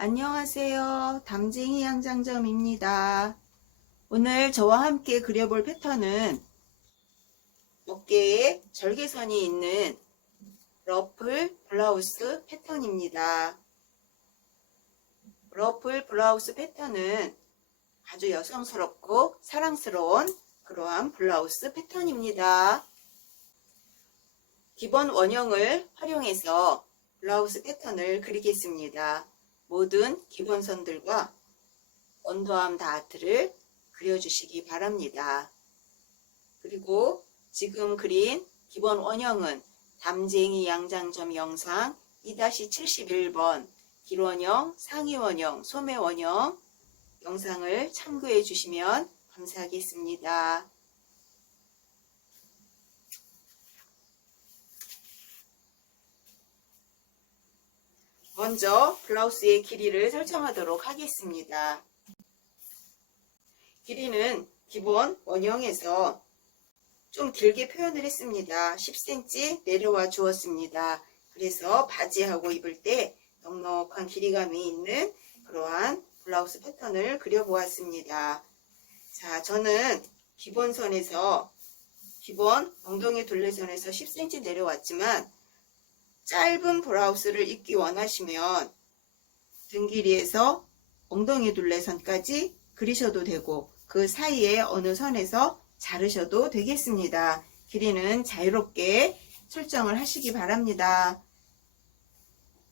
안녕하세요. 담쟁이 양장점입니다. 오늘 저와 함께 그려볼 패턴은 어깨에 절개선이 있는 러플 블라우스 패턴입니다. 러플 블라우스 패턴은 아주 여성스럽고 사랑스러운 그러한 블라우스 패턴입니다. 기본 원형을 활용해서 블라우스 패턴을 그리겠습니다. 모든 기본선들과 언더암 다트를 그려주시기 바랍니다. 그리고 지금 그린 기본 원형은 담쟁이 양장점 영상 2-71번 길원형, 상위원형, 소매원형 영상을 참고해 주시면 감사하겠습니다. 먼저 블라우스의 길이를 설정하도록 하겠습니다. 길이는 기본 원형에서 좀 길게 표현을 했습니다. 10cm 내려와 주었습니다. 그래서 바지하고 입을 때 넉넉한 길이감이 있는 그러한 블라우스 패턴을 그려보았습니다. 자, 저는 기본선에서 기본 엉덩이 둘레선에서 10cm 내려왔지만 짧은 블라우스를 입기 원하시면 등 길이에서 엉덩이 둘레선까지 그리셔도 되고 그 사이에 어느 선에서 자르셔도 되겠습니다. 길이는 자유롭게 설정을 하시기 바랍니다.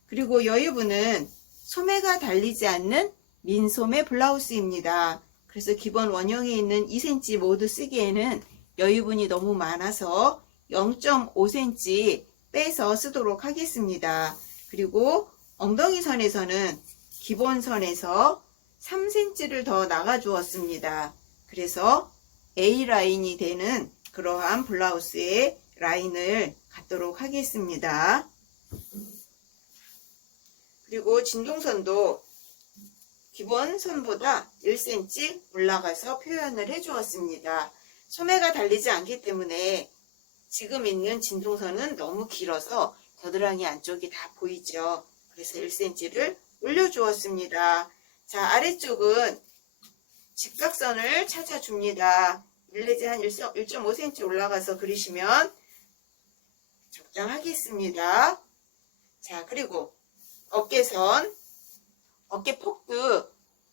그리고 여유분은 소매가 달리지 않는 민소매 블라우스입니다. 그래서 기본 원형에 있는 2cm 모두 쓰기에는 여유분이 너무 많아서 0.5cm 빼서 쓰도록 하겠습니다. 그리고 엉덩이 선에서는 기본 선에서 3cm를 더 나가 주었습니다. 그래서 A라인이 되는 그러한 블라우스의 라인을 갖도록 하겠습니다. 그리고 진동선도 기본 선보다 1cm 올라가서 표현을 해 주었습니다. 소매가 달리지 않기 때문에 지금 있는 진동선은 너무 길어서 겨드랑이 안쪽이 다 보이죠. 그래서 1cm를 올려주었습니다. 자, 아래쪽은 직각선을 찾아줍니다. 1 내지 한 1.5cm 올라가서 그리시면 적당하겠습니다. 자, 그리고 어깨선, 어깨폭도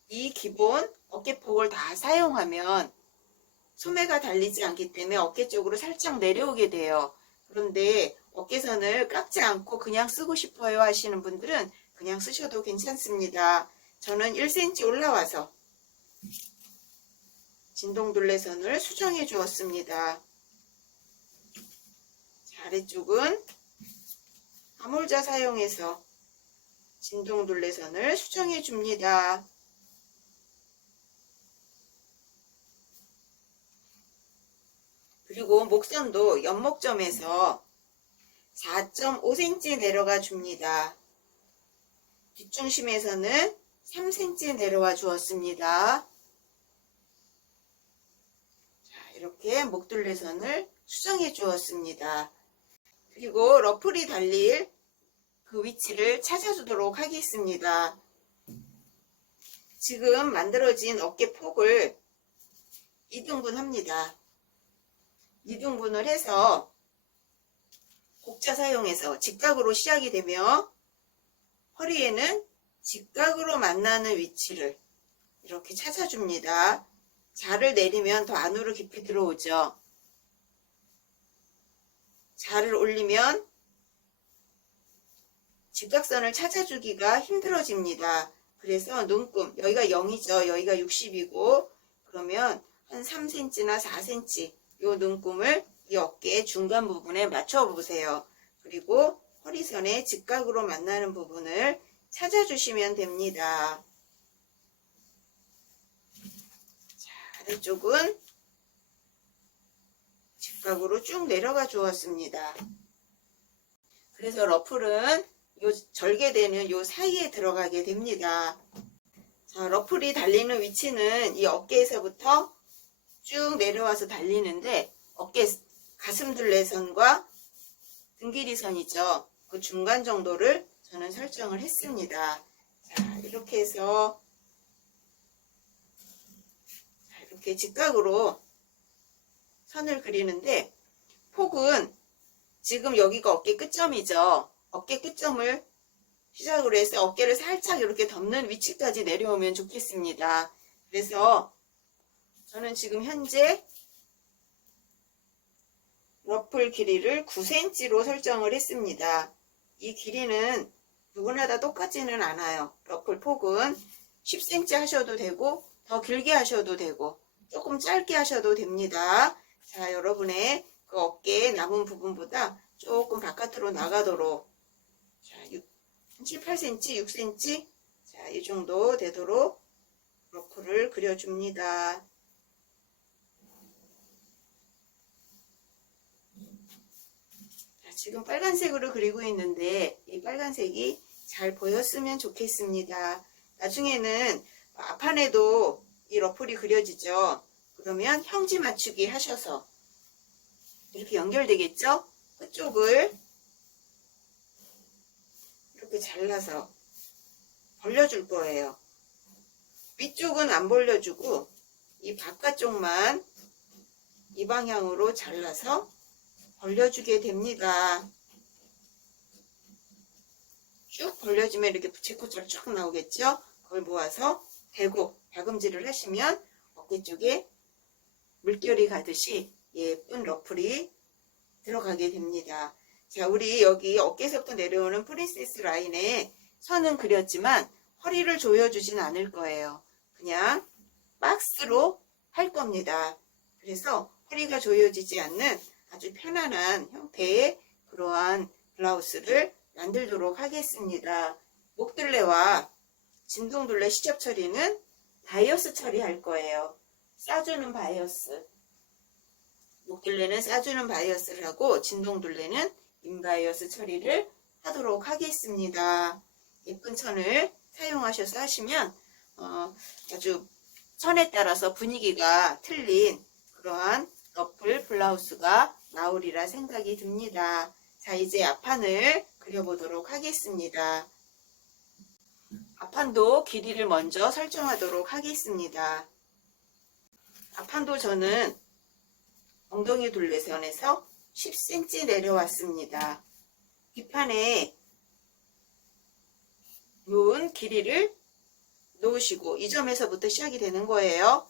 이 기본 어깨폭을 다 사용하면 소매가 달리지 않기 때문에 어깨 쪽으로 살짝 내려오게 돼요. 그런데 어깨선을 깎지 않고 그냥 쓰고 싶어요 하시는 분들은 그냥 쓰셔도 괜찮습니다. 저는 1cm 올라와서 진동둘레선을 수정해 주었습니다. 아래쪽은 화물자 사용해서 진동둘레선을 수정해 줍니다. 그리고 목선도 연목점에서 4.5cm 내려가 줍니다. 뒷중심에서는 3cm 내려와 주었습니다. 자, 이렇게 목둘레선을 수정해 주었습니다. 그리고 러플이 달릴 그 위치를 찾아주도록 하겠습니다. 지금 만들어진 어깨 폭을 2등분 합니다. 2등분을 해서 곡자 사용해서 직각으로 시작이 되며 허리에는 직각으로 만나는 위치를 이렇게 찾아줍니다. 자를 내리면 더 안으로 깊이 들어오죠. 자를 올리면 직각선을 찾아주기가 힘들어집니다. 그래서 눈금, 여기가 0이죠. 여기가 60이고 그러면 한 3cm나 4cm 이 눈금을 이 어깨의 중간 부분에 맞춰 보세요. 그리고 허리선에 직각으로 만나는 부분을 찾아주시면 됩니다. 자, 아래쪽은 직각으로 쭉 내려가 주었습니다. 그래서 러플은 요 절개되는 요 사이에 들어가게 됩니다. 자, 러플이 달리는 위치는 이 어깨에서부터 쭉 내려와서 달리는데 어깨 가슴둘레선과 등 길이 선이죠. 그 중간 정도를 저는 설정을 했습니다. 자, 자, 이렇게 해서 이렇게 직각으로 선을 그리는데 폭은 지금 여기가 어깨 끝점이죠. 어깨 끝점을 시작으로 해서 어깨를 살짝 이렇게 덮는 위치까지 내려오면 좋겠습니다. 그래서 저는 지금 현재 러플 길이를 9cm로 설정을 했습니다. 이 길이는 누구나 다 똑같지는 않아요. 러플 폭은 10cm 하셔도 되고 더 길게 하셔도 되고 조금 짧게 하셔도 됩니다. 자, 여러분의 그 어깨 남은 부분보다 조금 바깥으로 나가도록 자, 7, 8cm, 6cm 자, 이 정도 되도록 러플을 그려줍니다. 자, 지금 빨간색으로 그리고 있는데 이 빨간색이 잘 보였으면 좋겠습니다. 나중에는 앞판에도 이 러플이 그려지죠. 그러면 형지 맞추기 하셔서 이렇게 연결되겠죠? 끝쪽을 이렇게 잘라서 벌려줄 거예요. 위쪽은 안 벌려주고 이 바깥쪽만 이 방향으로 잘라서 벌려주게 됩니다. 쭉 벌려주면 이렇게 부채꼴처럼 쭉 나오겠죠? 그걸 모아서 대고 박음질을 하시면 어깨 쪽에 물결이 가듯이 예쁜 러플이 들어가게 됩니다. 자, 우리 여기 어깨에서부터 내려오는 프린세스 라인에 선은 그렸지만 허리를 조여주진 않을 거예요. 그냥 박스로 할 겁니다. 그래서 허리가 조여지지 않는 아주 편안한 형태의 그러한 블라우스를 만들도록 하겠습니다. 목둘레와 진동둘레 시접 처리는 바이어스 처리할 거예요. 싸주는 바이어스. 목둘레는 싸주는 바이어스를 하고 진동둘레는 인바이어스 처리를 하도록 하겠습니다. 예쁜 천을 사용하셔서 하시면 아주 천에 따라서 분위기가 틀린 그러한 러플 블라우스가 나오리라 생각이 듭니다. 자, 이제 앞판을 그려보도록 하겠습니다. 앞판도 길이를 먼저 설정하도록 하겠습니다. 앞판도 저는 엉덩이 둘레선에서 10cm 내려왔습니다. 뒷판에 놓은 길이를 놓으시고 이 점에서부터 시작이 되는 거예요.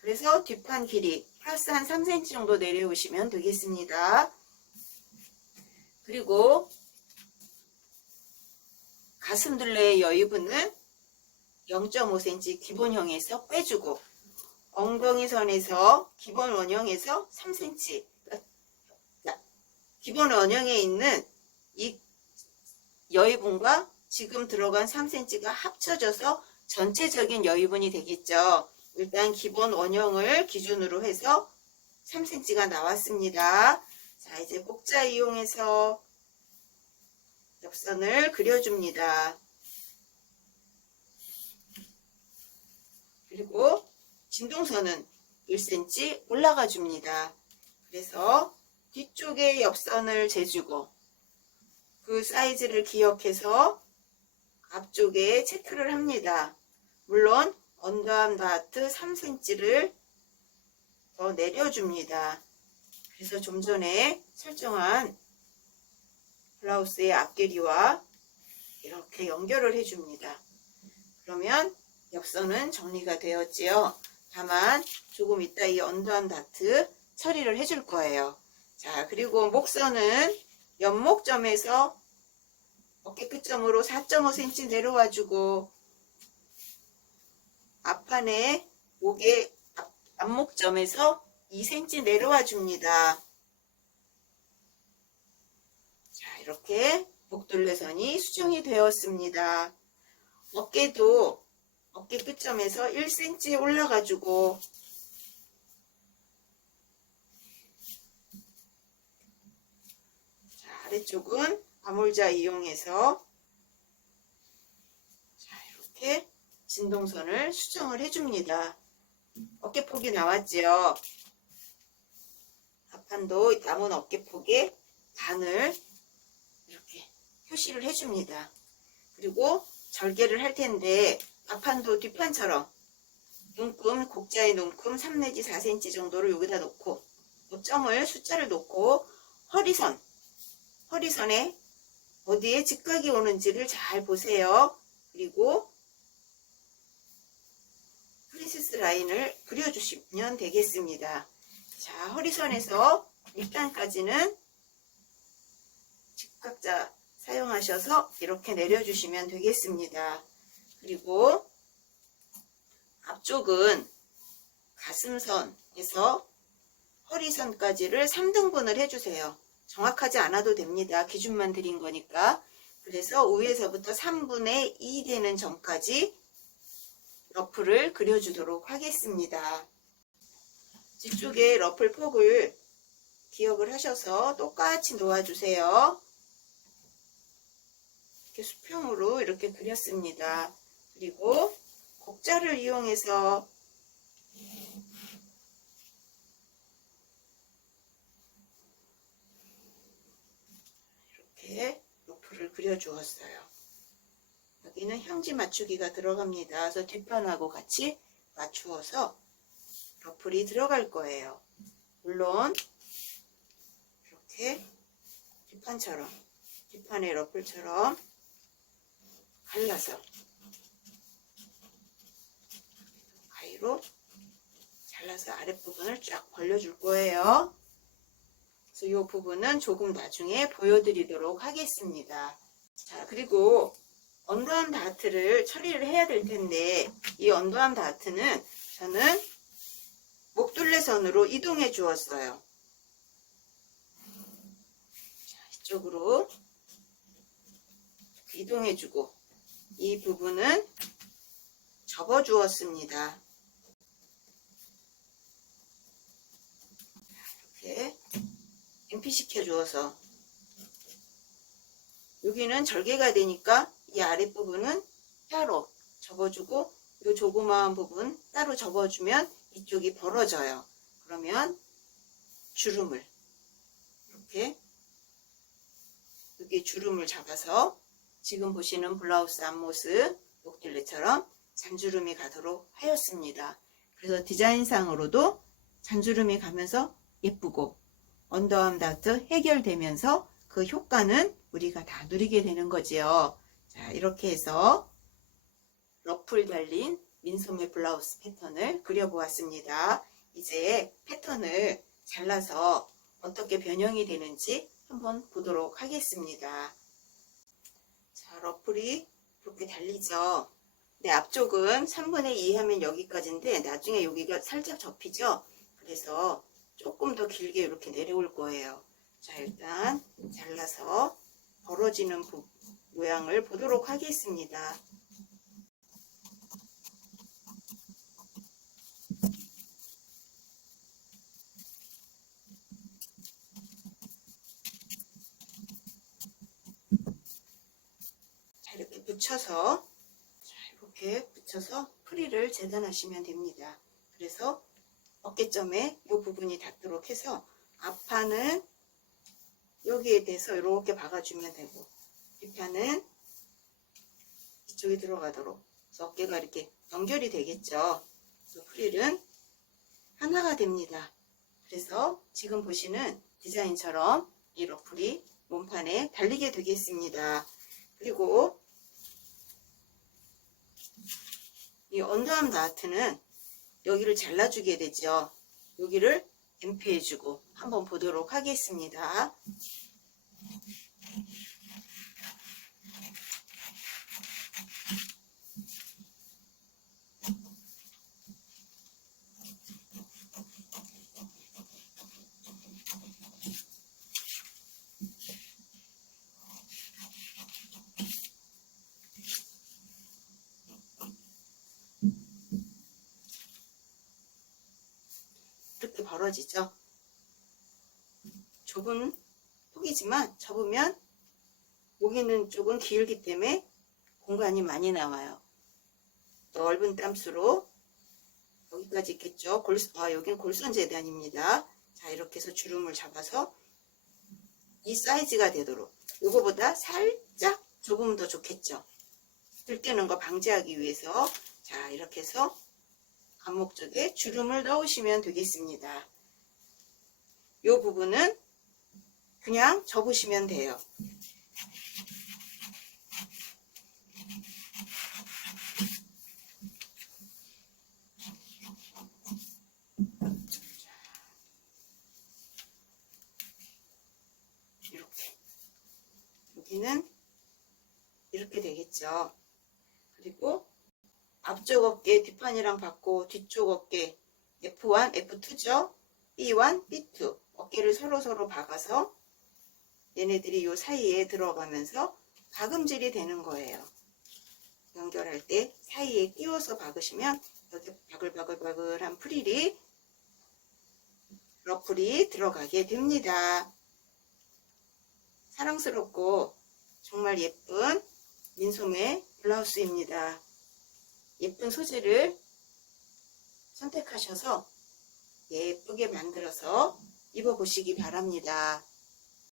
그래서 뒷판 길이 플러스 한 3cm 정도 내려오시면 되겠습니다. 그리고 가슴둘레의 여유분은 0.5cm 기본형에서 빼주고 엉덩이 선에서 기본 원형에서 3cm 기본 원형에 있는 이 여유분과 지금 들어간 3cm가 합쳐져서 전체적인 여유분이 되겠죠. 일단 기본 원형을 기준으로 해서 3cm가 나왔습니다. 자, 이제 복자 이용해서 옆선을 그려줍니다. 그리고 진동선은 1cm 올라가 줍니다. 그래서 뒤쪽에 옆선을 재주고 그 사이즈를 기억해서 앞쪽에 체크를 합니다. 물론 언더암 다트 3cm를 더 내려줍니다. 그래서 좀 전에 설정한 블라우스의 앞길이와 이렇게 연결을 해줍니다. 그러면 옆선은 정리가 되었지요. 다만 조금 이따 이 언더암 다트 처리를 해줄 거예요. 자, 그리고 목선은 옆목점에서 어깨 끝점으로 4.5cm 내려와주고 앞판에 목의 앞목점에서 2cm 내려와 줍니다. 자, 이렇게 목둘레선이 수정이 되었습니다. 어깨도 어깨 끝점에서 1cm 올라가주고 자, 아래쪽은 가몰자 이용해서 자, 이렇게 진동선을 수정을 해줍니다. 어깨폭이 나왔죠. 앞판도 남은 어깨폭의 반을 이렇게 표시를 해줍니다. 그리고 절개를 할 텐데 앞판도 뒷판처럼 눈금, 곡자의 눈금 3 내지 4cm 정도를 여기다 놓고 점을 숫자를 놓고 허리선에 어디에 직각이 오는지를 잘 보세요. 그리고 프린세스 라인을 그려주시면 되겠습니다. 자, 허리선에서 밑단까지는 직각자 사용하셔서 이렇게 내려주시면 되겠습니다. 그리고 앞쪽은 가슴선에서 허리선까지를 3등분을 해주세요. 정확하지 않아도 됩니다. 기준만 드린 거니까. 그래서 위에서부터 3분의 2 되는 점까지 러플을 그려주도록 하겠습니다. 뒤쪽에 러플 폭을 기억을 하셔서 똑같이 놓아주세요. 이렇게 수평으로 이렇게 그렸습니다. 그리고 곡자를 이용해서 이렇게 러플을 그려주었어요. 여기는 형지 맞추기가 들어갑니다. 그래서 뒷판하고 같이 맞추어서 러플이 들어갈 거예요. 물론 이렇게 뒷판의 러플처럼 갈라서 가위로 잘라서 아랫부분을 쫙 벌려줄 거예요. 그래서 이 부분은 조금 나중에 보여드리도록 하겠습니다. 자, 그리고 언더암 다트를 처리를 해야 될 텐데 이 언더암 다트는 저는 목둘레선으로 이동해 주었어요. 자, 이쪽으로 이동해 주고 이 부분은 접어 주었습니다. 이렇게 MP 시켜 주어서 여기는 절개가 되니까 이 아랫부분은 따로 접어주고 이 조그마한 부분 따로 접어주면 이쪽이 벌어져요. 그러면 주름을 이렇게 여기 주름을 잡아서 지금 보시는 블라우스 앞모습 목둘레처럼 잔주름이 가도록 하였습니다. 그래서 디자인상으로도 잔주름이 가면서 예쁘고 언더암 다트 해결되면서 그 효과는 우리가 다 누리게 되는 거지요. 자, 이렇게 해서 러플 달린 민소매 블라우스 패턴을 그려보았습니다. 이제 패턴을 잘라서 어떻게 변형이 되는지 한번 보도록 하겠습니다. 자, 러플이 이렇게 달리죠. 네, 앞쪽은 3분의 2 하면 여기까지인데 나중에 여기가 살짝 접히죠. 그래서 조금 더 길게 이렇게 내려올 거예요. 자, 일단 잘라서 벌어지는 모양을 보도록 하겠습니다. 자, 이렇게 붙여서 이렇게 붙여서 프릴을 재단하시면 됩니다. 그래서 어깨점에 이 부분이 닿도록 해서 앞판은 여기에 대서 이렇게 박아주면 되고 뒷판은 이쪽에 들어가도록 그래서 어깨가 이렇게 연결이 되겠죠. 그래서 프릴은 하나가 됩니다. 그래서 지금 보시는 디자인처럼 이 러플이 몸판에 달리게 되겠습니다. 그리고 이 언더암 다트는 여기를 잘라주게 되죠. 여기를 MP해주고 한번 보도록 하겠습니다. 이렇게 벌어지죠. 좁은 폭이지만 접으면 목 있는 쪽은 길기 때문에 공간이 많이 나와요. 넓은 땀수로 여기까지 있겠죠. 여기는 골선 재단입니다. 자, 이렇게 해서 주름을 잡아서 이 사이즈가 되도록 이거보다 살짝 조금 더 좋겠죠. 들깨는 거 방지하기 위해서 자 이렇게 해서 안목 쪽에 주름을 넣으시면 되겠습니다. 이 부분은 그냥 접으시면 돼요. 이렇게 여기는 이렇게 되겠죠. 그리고 앞쪽 어깨 뒷판이랑 받고 뒤쪽 어깨 F1, F2죠. B1, B2 어깨를 서로 박아서 얘네들이 요 사이에 들어가면서 박음질이 되는 거예요. 연결할 때 사이에 끼워서 박으시면 여기 바글바글바글한 프릴이 러플이 들어가게 됩니다. 사랑스럽고 정말 예쁜 민소매 블라우스입니다. 예쁜 소재를 선택하셔서 예쁘게 만들어서 입어보시기 바랍니다.